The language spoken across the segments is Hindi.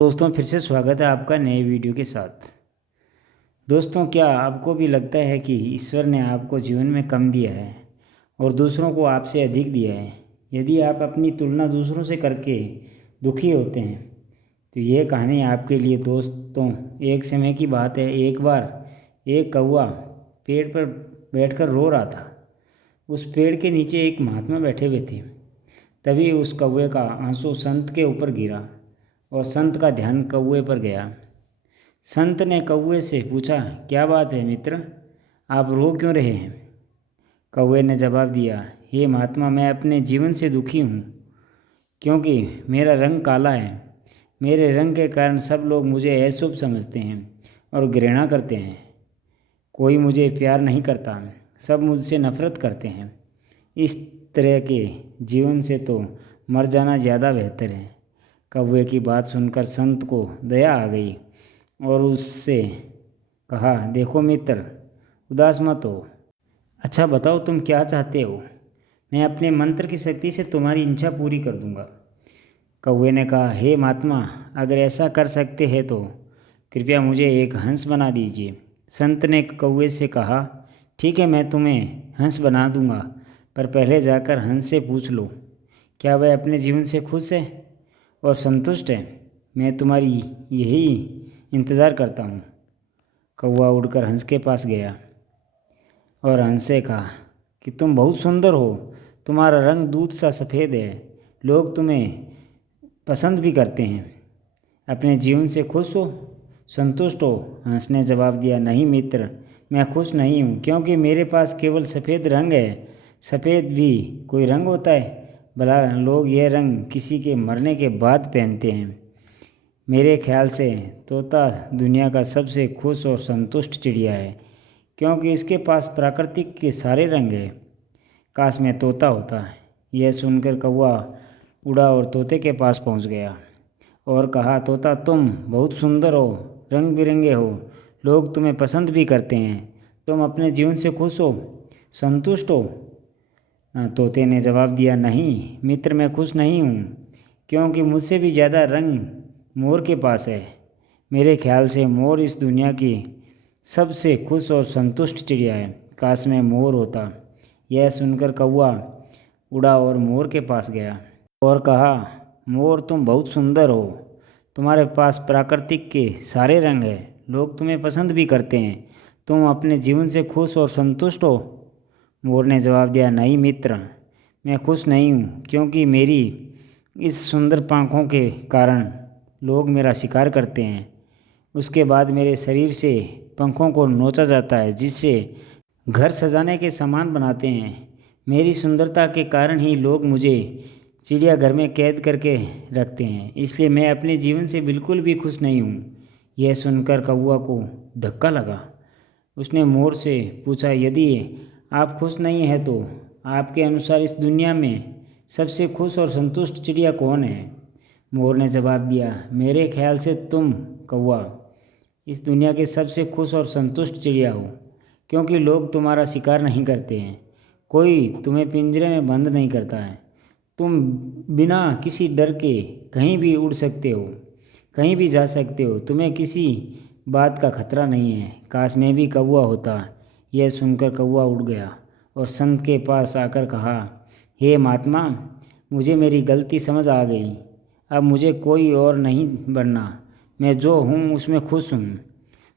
दोस्तों फिर से स्वागत है आपका नए वीडियो के साथ। दोस्तों क्या आपको भी लगता है कि ईश्वर ने आपको जीवन में कम दिया है और दूसरों को आपसे अधिक दिया है? यदि आप अपनी तुलना दूसरों से करके दुखी होते हैं तो ये कहानी आपके लिए। दोस्तों एक समय की बात है, एक बार एक कौवा पेड़ पर बैठकर रो रहा था। उस पेड़ के नीचे एक महात्मा बैठे हुए थे। तभी उस कौवे का आंसू संत के ऊपर गिरा और संत का ध्यान कौवे पर गया। संत ने कौवे से पूछा, क्या बात है मित्र, आप रो क्यों रहे हैं? कौवे ने जवाब दिया, हे महात्मा, मैं अपने जीवन से दुखी हूँ क्योंकि मेरा रंग काला है। मेरे रंग के कारण सब लोग मुझे अशुभ समझते हैं और घृणा करते हैं। कोई मुझे प्यार नहीं करता, सब मुझसे नफरत करते हैं। इस तरह के जीवन से तो मर जाना ज़्यादा बेहतर है। कौवे की बात सुनकर संत को दया आ गई और उससे कहा, देखो मित्र, उदास मत हो। अच्छा बताओ तुम क्या चाहते हो? मैं अपने मंत्र की शक्ति से तुम्हारी इच्छा पूरी कर दूंगा। कौवे ने कहा, हे महात्मा, अगर ऐसा कर सकते हैं तो कृपया मुझे एक हंस बना दीजिए। संत ने कौवे से कहा, ठीक है, मैं तुम्हें हंस बना दूंगा, पर पहले जाकर हंस से पूछ लो क्या वह अपने जीवन से खुश है और संतुष्ट है। मैं तुम्हारी यही इंतज़ार करता हूँ। कौवा उड़कर हंस के पास गया और हंस से कहा कि तुम बहुत सुंदर हो, तुम्हारा रंग दूध सा सफ़ेद है, लोग तुम्हें पसंद भी करते हैं। अपने जीवन से खुश हो, संतुष्ट हो? हंस ने जवाब दिया, नहीं मित्र, मैं खुश नहीं हूँ क्योंकि मेरे पास केवल सफ़ेद रंग है। सफ़ेद भी कोई रंग होता है? भला लोग यह रंग किसी के मरने के बाद पहनते हैं। मेरे ख्याल से तोता दुनिया का सबसे खुश और संतुष्ट चिड़िया है क्योंकि इसके पास प्राकृतिक के सारे रंग हैं। काश मैं तोता होता। यह सुनकर कौवा उड़ा और तोते के पास पहुंच गया और कहा, तोता तुम बहुत सुंदर हो, रंग बिरंगे हो, लोग तुम्हें पसंद भी करते हैं। तुम अपने जीवन से खुश हो, संतुष्ट हो? तोते ने जवाब दिया, नहीं मित्र, मैं खुश नहीं हूँ क्योंकि मुझसे भी ज़्यादा रंग मोर के पास है। मेरे ख्याल से मोर इस दुनिया की सबसे खुश और संतुष्ट चिड़िया है। काश मैं मोर होता। यह सुनकर कौवा उड़ा और मोर के पास गया और कहा, मोर तुम बहुत सुंदर हो, तुम्हारे पास प्राकृतिक के सारे रंग हैं, लोग तुम्हें पसंद भी करते हैं। तुम अपने जीवन से खुश और संतुष्ट हो? मोर ने जवाब दिया, नहीं मित्र, मैं खुश नहीं हूँ क्योंकि मेरी इस सुंदर पंखों के कारण लोग मेरा शिकार करते हैं। उसके बाद मेरे शरीर से पंखों को नोचा जाता है जिससे घर सजाने के सामान बनाते हैं। मेरी सुंदरता के कारण ही लोग मुझे चिड़ियाघर में कैद करके रखते हैं, इसलिए मैं अपने जीवन से बिल्कुल भी खुश नहीं हूँ। यह सुनकर कौवा को धक्का लगा। उसने मोर से पूछा, यदि आप खुश नहीं हैं तो आपके अनुसार इस दुनिया में सबसे खुश और संतुष्ट चिड़िया कौन है? मोर ने जवाब दिया, मेरे ख्याल से तुम कौवा इस दुनिया के सबसे खुश और संतुष्ट चिड़िया हो क्योंकि लोग तुम्हारा शिकार नहीं करते हैं, कोई तुम्हें पिंजरे में बंद नहीं करता है। तुम बिना किसी डर के कहीं भी उड़ सकते हो, कहीं भी जा सकते हो, तुम्हें किसी बात का खतरा नहीं है। काश मैं भी कौवा होता। यह सुनकर कौवा उड़ गया और संत के पास आकर कहा, हे महात्मा, मुझे मेरी गलती समझ आ गई। अब मुझे कोई और नहीं बनना, मैं जो हूँ उसमें खुश हूँ।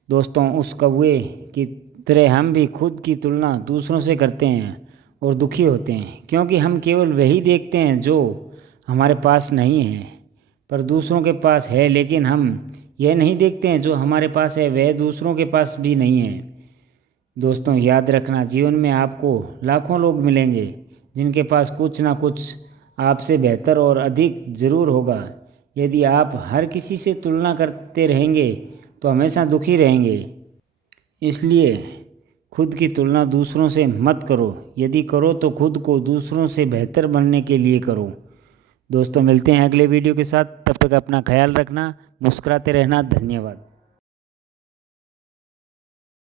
दोस्तों उस कौवे की तरह हम भी खुद की तुलना दूसरों से करते हैं और दुखी होते हैं क्योंकि हम केवल वही देखते हैं जो हमारे पास नहीं है पर दूसरों के पास है, लेकिन हम यह नहीं देखते हैं जो हमारे पास है वह दूसरों के पास भी नहीं है। दोस्तों याद रखना, जीवन में आपको लाखों लोग मिलेंगे जिनके पास कुछ ना कुछ आपसे बेहतर और अधिक ज़रूर होगा। यदि आप हर किसी से तुलना करते रहेंगे तो हमेशा दुखी रहेंगे। इसलिए खुद की तुलना दूसरों से मत करो, यदि करो तो खुद को दूसरों से बेहतर बनने के लिए करो। दोस्तों मिलते हैं अगले वीडियो के साथ, तब तक अपना ख्याल रखना, मुस्कुराते रहना। धन्यवाद।